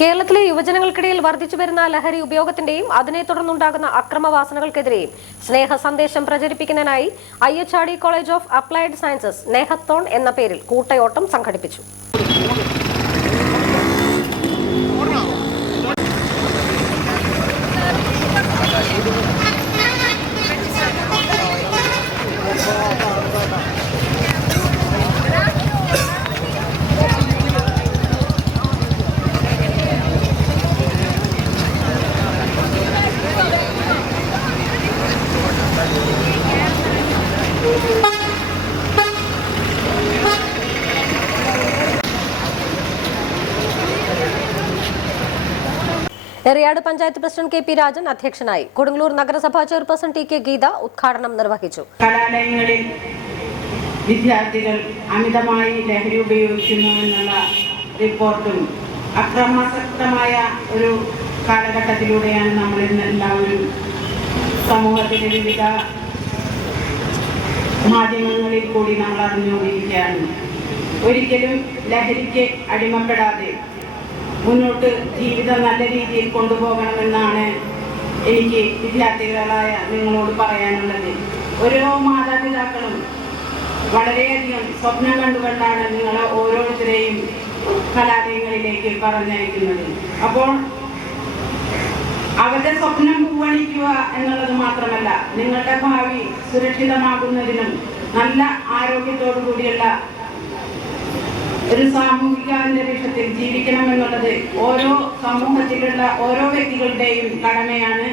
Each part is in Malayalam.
കേരളത്തിലെ യുവജനങ്ങൾക്കിടയിൽ വർദ്ധിച്ചു വരുന്ന ലഹരി ഉപയോഗത്തിന്റെയും അതിനെ തുടർന്നുണ്ടാകുന്ന അക്രമവാസനകൾക്കെതിരെയും സ്നേഹ സന്ദേശം പ്രചരിപ്പിക്കുന്നതിനായി I H R D college of applied sciences സ്നേഹത്തോൺ എന്ന പേരിൽ കൂട്ടയോട്ടം സംഘടിപ്പിച്ചു. Eriyad panchayat president K P Rajan അധ്യക്ഷനായി കൊടുങ്ങല്ലൂർ നഗരസഭാ ചെയർപേഴ്സൺ ടി കെ ഗീത ഉദ്ഘാടനം നിർവഹിച്ചു. കലാലയങ്ങളിൽ വിദ്യാർത്ഥികൾ അമിതമായി ലഹരി ഉപയോഗിക്കുന്നു എന്നുള്ള റിപ്പോർട്ടും അക്രമാസക്തമായ ഒരു കാലഘട്ടത്തിലൂടെയാണ് നമ്മൾ ഇന്ന് എല്ലാവരും സമൂഹത്തിലെ വിവിധ മാധ്യമങ്ങളിൽ കൂടി നമ്മൾ അറിഞ്ഞുകൊണ്ടിരിക്കുകയാണ്. ഒരിക്കലും ലഹരിക്ക് അടിമപ്പെടാതെ മുന്നോട്ട് ജീവിതം നല്ല രീതിയിൽ കൊണ്ടുപോകണമെന്നാണ് എനിക്ക് വിദ്യാർത്ഥികളായ നിങ്ങളോട് പറയാനുള്ളത്. ഓരോ മാതാപിതാക്കളും വളരെയധികം സ്വപ്നം കണ്ടുകൊണ്ടാണ് നിങ്ങളെ ഓരോരുത്തരെയും കലാലയങ്ങളിലേക്ക് പറഞ്ഞയക്കുന്നത്. അപ്പോൾ അവരുടെ സ്വപ്നം പൂവണിക്കുക എന്നുള്ളത് മാത്രമല്ല നിങ്ങളുടെ ഭാവി സുരക്ഷിതമാകുന്നതിനും നല്ല ആരോഗ്യത്തോടു കൂടിയുള്ള ഒരു സാമൂഹിക അന്തരീക്ഷത്തിൽ ജീവിക്കണമെന്നുള്ളത് ഓരോ സമൂഹത്തിലുള്ള ഓരോ വ്യക്തികളുടെയും കടമയാണ്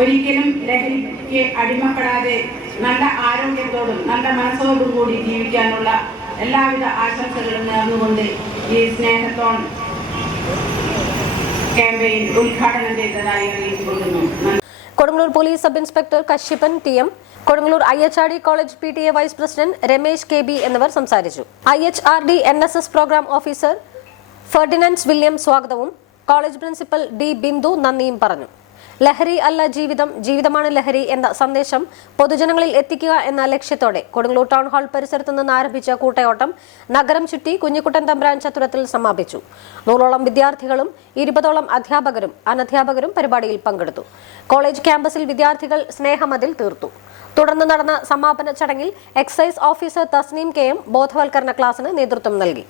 ഒരിക്കലും ലഹരിക്ക് അടിമപ്പെടാതെ നല്ല ആരോഗ്യത്തോടും നല്ല മനസ്സോടും കൂടി ജീവിക്കാനുള്ള എല്ലാവിധ ആശംസകളും നേർന്നുകൊണ്ട് ഈ സ്നേഹത്തോൺ ക്യാമ്പയിൻ ഉദ്ഘാടനം ചെയ്തതായി അറിയിച്ചുകൊള്ളുന്നു നന്ദി. Kodungallur police sub inspector Kashyapan T M Kodungallur I H R D college P T A vice president Ramesh K B എന്നിവർ സംസാരിച്ചു. I H R D N S S programme officer Ferdinands William സ്വാഗതവും കോളേജ് പ്രിൻസിപ്പൽ ഡി ബിന്ദു നന്ദിയും പറഞ്ഞു. ലഹരി അല്ല ജീവിതം ജീവിതമാണ് ലഹരി എന്ന സന്ദേശം പൊതുജനങ്ങളിൽ എത്തിക്കുക എന്ന ലക്ഷ്യത്തോടെ കൊടുങ്ങല്ലൂർ ടൗൺ ഹാൾ പരിസരത്ത് നിന്ന് ആരംഭിച്ച കൂട്ടയോട്ടം നഗരം ചുറ്റി കുഞ്ഞിക്കുട്ടൻ തമ്പ്രാൻ ചത്തുരത്തിൽ സമാപിച്ചു. നൂറോളം വിദ്യാർത്ഥികളും ഇരുപതോളം അധ്യാപകരും അനധ്യാപകരും പരിപാടിയിൽ പങ്കെടുത്തു. കോളേജ് ക്യാമ്പസിൽ വിദ്യാർത്ഥികൾ സ്നേഹമതിൽ തീർത്തു. തുടർന്ന് നടന്ന സമാപന ചടങ്ങിൽ excise officer Tasneem K M ബോധവൽക്കരണ ക്ലാസിന് നേതൃത്വം നൽകി.